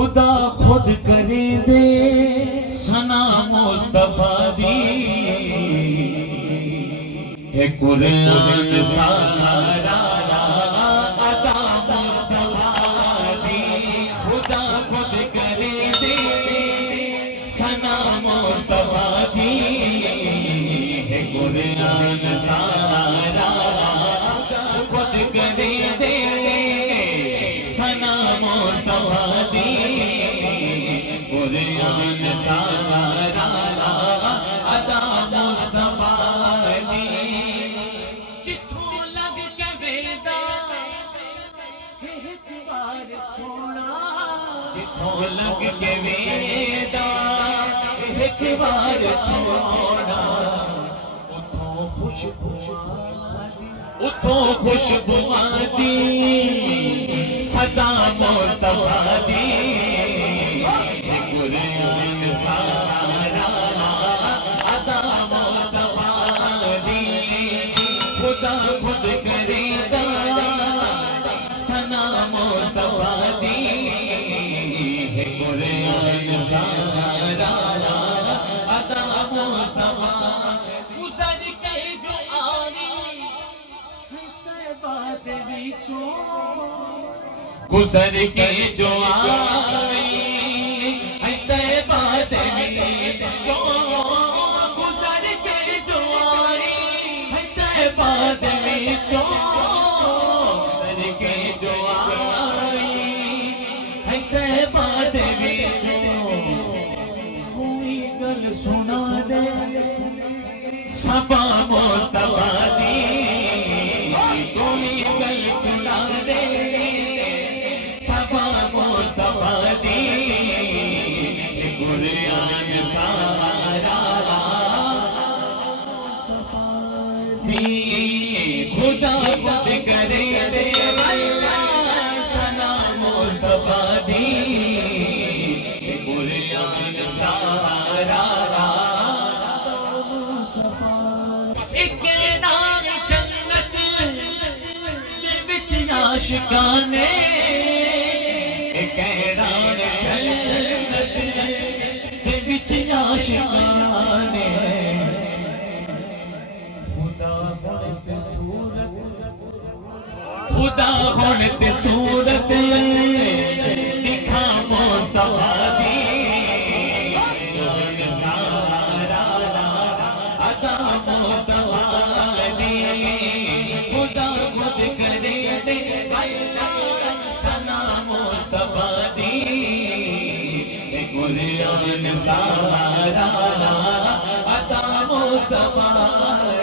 خدا خود کرے دے ثنا مصطفیٰ دی ہے قرآن سارا ادا مصطفیٰ دی خدا خود کرے دے ثنا مصطفیٰ دی ہے قرآن سارا خود کرے دے ثنا مصطفیٰ دی قرآن سارا ادا مصطفیٰ دی جتھوں لگ کے ویدا ایک بار سونا جتھوں لگ کے ویدا ایک بار سونا اتھوں خوشبو آدی صدا مصطفیٰ دی قرآن سارا ادا مصطفیٰ دی خدا خود کرے دا ثنا مصطفیٰ دی قرآن سارا ادا مصطفیٰ گزر کے جو آئی بات بیچوں گزر کے جو آئی بات بیچوں گزر کے جو آئی بات بیچوں گزر کے جو آئی بات بیچوں کوئی گل سنا دے صبا مصطفیٰ دی کوئی گل سنا دے صبا مصطفیٰ دی قرآن سارا دی خدا خود کرے دے ثنا مصطفیٰ دی قرآن سارا ایک نام جنت دے وچ عاشقانے ایک نام جنت دے وچ عاشقانے خدا ہن تے صورت دکھا مصطفیٰ دی سارا ادا مصطفیٰ دی خدا خود کرے دے ثنا مصطفیٰ دی قرآن سارا ادا مصطفیٰ